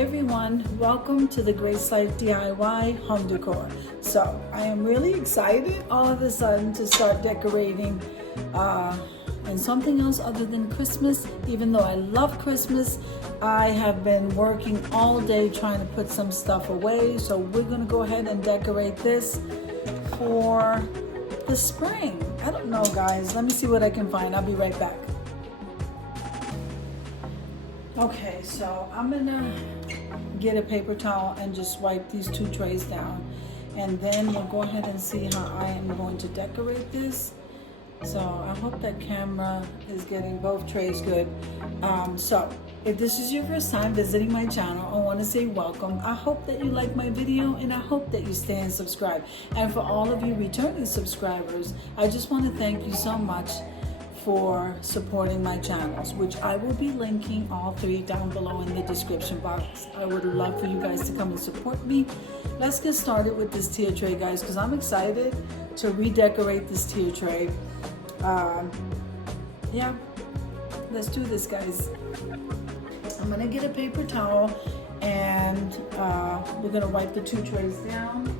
everyone, welcome to the Grace Life DIY home decor. So I am really excited all of a sudden to start decorating and something else other than Christmas. Even though I love Christmas, I have been working all day trying to put some stuff away. So we're gonna go ahead and decorate this for the spring. I don't know, guys, let me see what I can find. I'll be right back. Okay, so I'm gonna get a paper towel and just wipe these two trays down, and then we'll go ahead and see how I am going to decorate this. So I hope that camera is getting both trays good. So if this is your first time visiting my channel, I want to say welcome. I hope that you like my video, and I hope that you stay and subscribe. And for all of you returning subscribers, I just want to thank you so much for supporting my channels, which I will be linking all three down below in the description box. I would love for you guys to come and support me. Let's get started with this tier tray, guys, because I'm excited to redecorate this tier tray. Yeah, let's do this, guys. I'm gonna get a paper towel and we're gonna wipe the two trays down.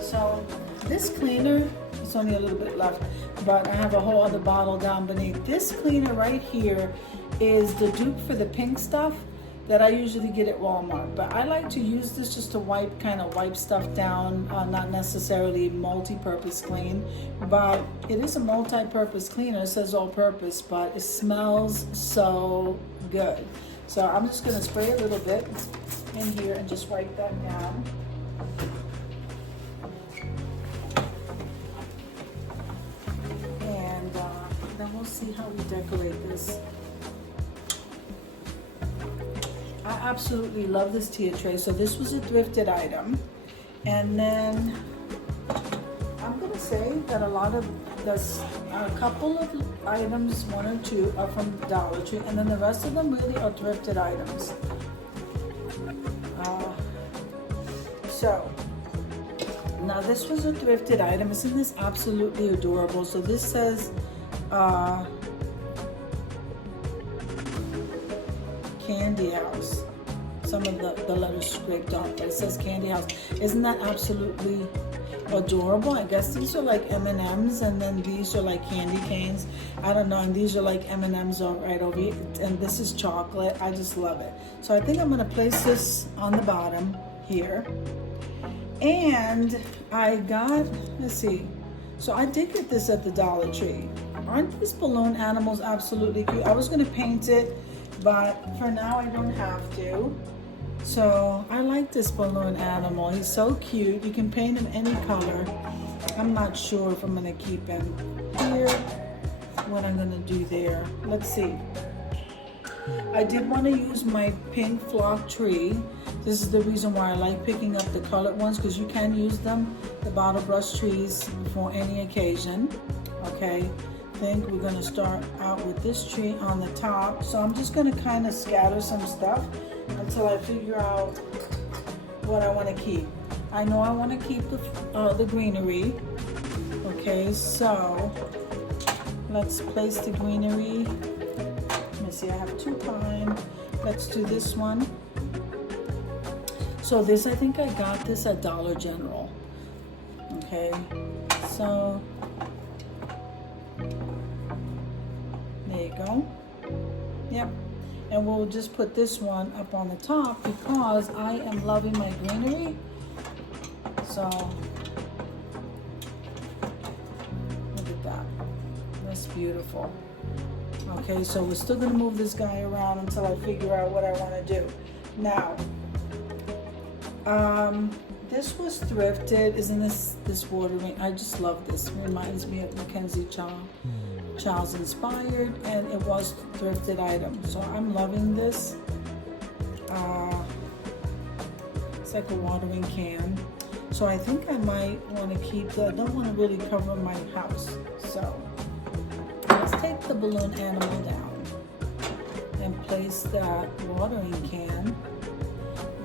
So this cleaner, it's only a little bit left, but I have a whole other bottle down beneath. This cleaner right here is the dupe for the pink stuff that I usually get at Walmart. But I like to use this just to wipe stuff down, not necessarily multi-purpose clean, but it is a multi-purpose cleaner. It says all-purpose, but it smells so good. So I'm just gonna spray a little bit in here and just wipe that down. Then we'll see how we decorate this. I absolutely love this tier tray. So this was a thrifted item. And then I'm gonna say that a couple of items, one or two, are from Dollar Tree, and then the rest of them really are thrifted items. So now this was a thrifted item. Isn't this absolutely adorable? So this says Candy House. Some of the letters scraped off, but it says Candy House. Isn't that absolutely adorable? I guess these are like M&Ms, and then these are like candy canes. I don't know, and these are like M&Ms right over here, and this is chocolate. I just love it. So I think I'm gonna place this on the bottom here. And I got, let's see, so I did get this at the Dollar Tree. Aren't these balloon animals absolutely cute? I was gonna paint it, but for now I don't have to. So I like this balloon animal. He's so cute. You can paint him any color. I'm not sure if I'm gonna keep him here, what I'm gonna do there. Let's see. I did want to use my pink flock tree. This is the reason why I like picking up the colored ones, because you can use them, the bottle brush trees, for any occasion. Okay, I think we're going to start out with this tree on the top. So I'm just going to kind of scatter some stuff until I figure out what I want to keep. I know I want to keep the greenery. Okay, so let's place the greenery. Let me see, I have two pine. Let's do this one. So this, I think I got this at Dollar General. Okay, so there you go. Yep, and we'll just put this one up on the top because I am loving my greenery. So look at that, that's beautiful. Okay, so we're still gonna move this guy around until I figure out what I wanna do. Now, this was thrifted. Isn't this watering? I just love this. It reminds me of Mackenzie Child's Inspired, and it was thrifted item. So I'm loving this. It's like a watering can. So I think I might want to keep the, I don't want to really cover my house. So let's take the balloon animal down and place that watering can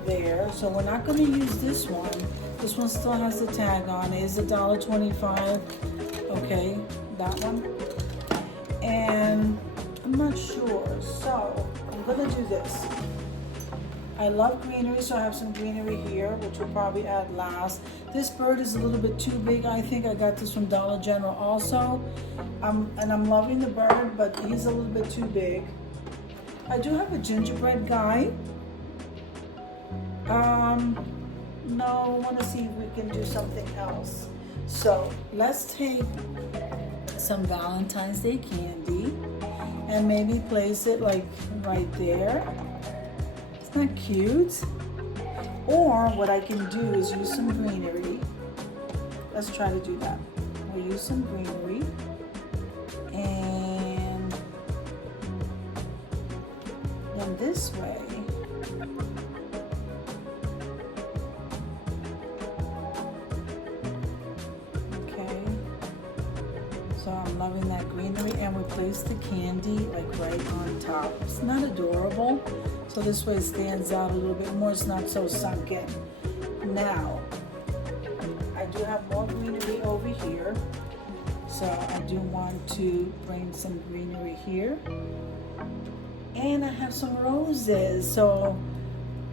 there. So we're not going to use this one. This one still has the tag on it. It's $1.25. Okay, that one. And I'm not sure, so I'm gonna do this. I love greenery, so I have some greenery here, which we'll probably add last. This bird is a little bit too big. I think I got this from Dollar General also. And I'm loving the bird, but he's a little bit too big. I do have a gingerbread guy. No, I want to see if we can do something else. So let's take some Valentine's Day candy and maybe place it like right there. Isn't that cute? Or what I can do is use some greenery. Let's try to do that. We'll use some greenery and then this way. Okay. So I'm loving that greenery, and we place the candy like right on top. Isn't that adorable? So this way it stands out a little bit more. It's not so sunk in. Now, I do have more greenery over here. So I do want to bring some greenery here. And I have some roses. So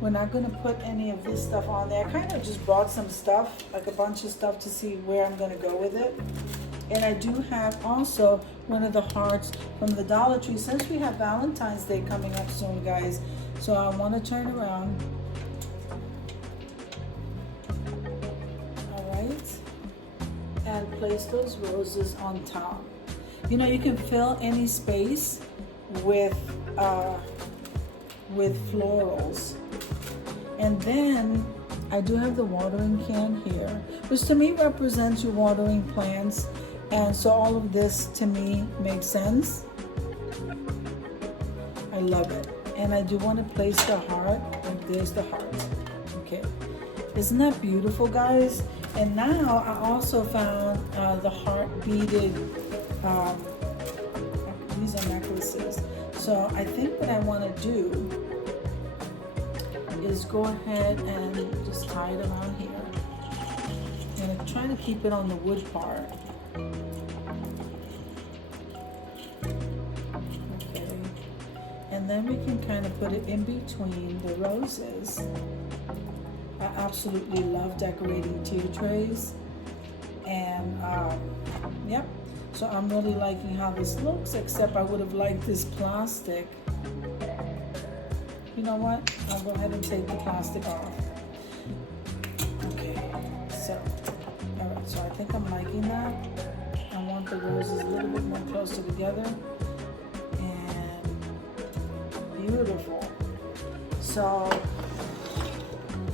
we're not going to put any of this stuff on there. I kind of just brought some stuff, like a bunch of stuff, to see where I'm going to go with it. And I do have also one of the hearts from the Dollar Tree, since we have Valentine's Day coming up soon, guys. So I want to turn around. All right. And place those roses on top. You know, you can fill any space with florals. And then I do have the watering can here, which to me represents your watering plants. And so all of this to me makes sense. I love it. And I do want to place the heart, and there's the heart. Okay. Isn't that beautiful, guys? And now I also found the heart beaded, these are necklaces. So I think what I want to do is go ahead and just tie it around here. And I'm trying to keep it on the wood part. Okay. And then we can kind of put it in between the roses. I absolutely love decorating tea trays. And yep. So I'm really liking how this looks, except I would have liked this plastic. You know what? I'll go ahead and take the plastic off. Okay, so, all right, so I think I'm liking that. I want the roses a little bit more closer together. And beautiful. So,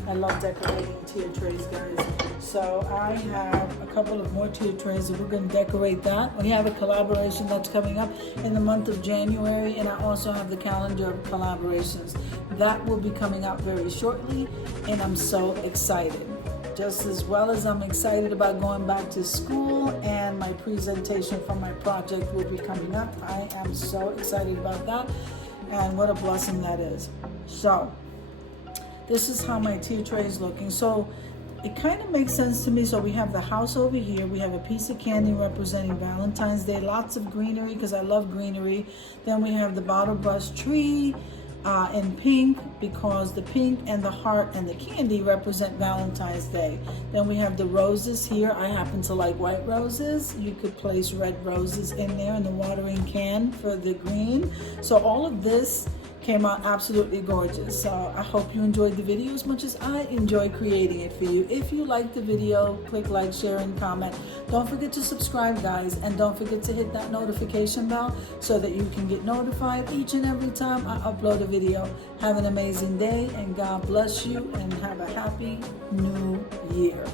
I love decorating tier trays, guys. So I have a couple of more tier trays that we're going to decorate that. We have a collaboration that's coming up in the month of January, and I also have the calendar of collaborations. That will be coming out very shortly, and I'm so excited. Just as well as I'm excited about going back to school, and my presentation for my project will be coming up. I am so excited about that, and what a blessing that is. So this is how my tea tray is looking. So it kind of makes sense to me. So we have the house over here. We have a piece of candy representing Valentine's Day. Lots of greenery because I love greenery. Then we have the bottle brush tree in pink because the pink and the heart and the candy represent Valentine's Day. Then we have the roses here. I happen to like white roses. You could place red roses in there in the watering can for the green. So all of this came out absolutely gorgeous. So I hope you enjoyed the video as much as I enjoy creating it for you. If you liked the video, click like, share, and comment. Don't forget to subscribe, guys, and don't forget to hit that notification bell so that you can get notified each and every time I upload a video. Have an amazing day, and God bless you, and have a happy new year.